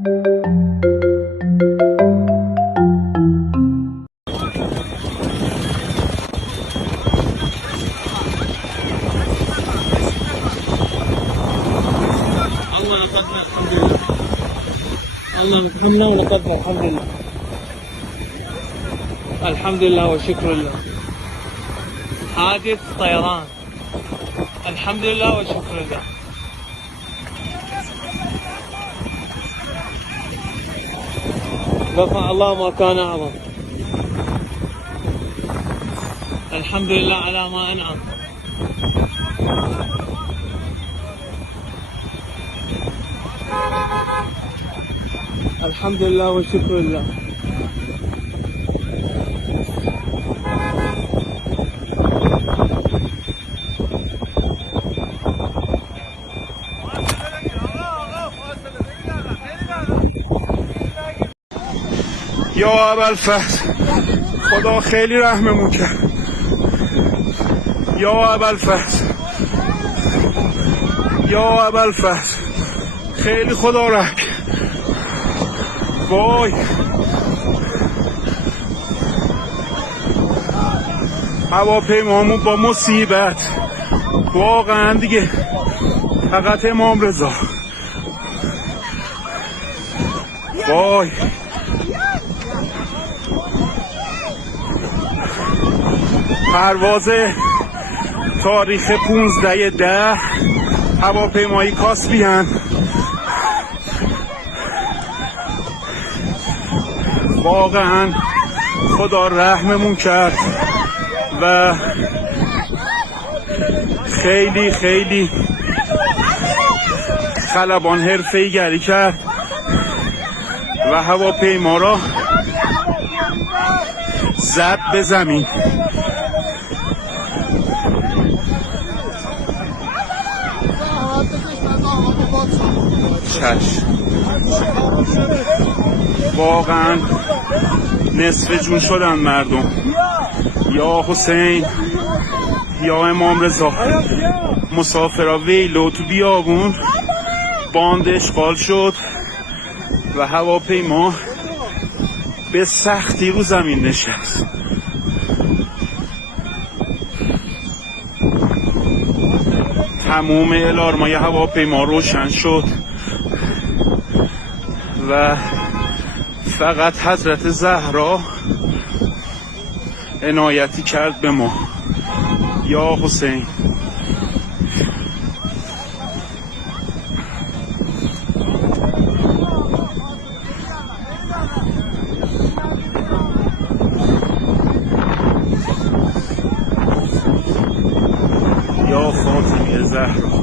الله قدر الحمد لله. الله مكرمنا ولقدر الحمد لله. الحمد لله والشكر لله. حادث طيران. الحمد لله والشكر لله. رفع الله ما كان أعظم. الحمد لله على ما أنعم. الحمد لله والشكر لله. یا ابوالفضل خدا خیلی رحممون کرد. یا ابوالفضل، یا ابوالفضل خیلی خدا رحم. وای هواپیمامون با مصیبت واقعا دیگه فقط امام رضا. وای پرواز تاریخ 15/10 هواپیمایی کاسپیان واقعا خدا رحممون کرد و خیلی خیلی خلبان حرفه‌ای گری کرد و هواپیما را زد به زمین. واقعا نصف جون شدن مردم. یا حسین یا امام رضا. مسافرها ویلو تو بیابون باند اشغال شد و هواپیما به سختی رو زمین نشست. تمام الارمای هواپیما روشن شد و فقط حضرت زهرا عنایتی کرد به ما. یا حسین. یا فاطمه زهرا.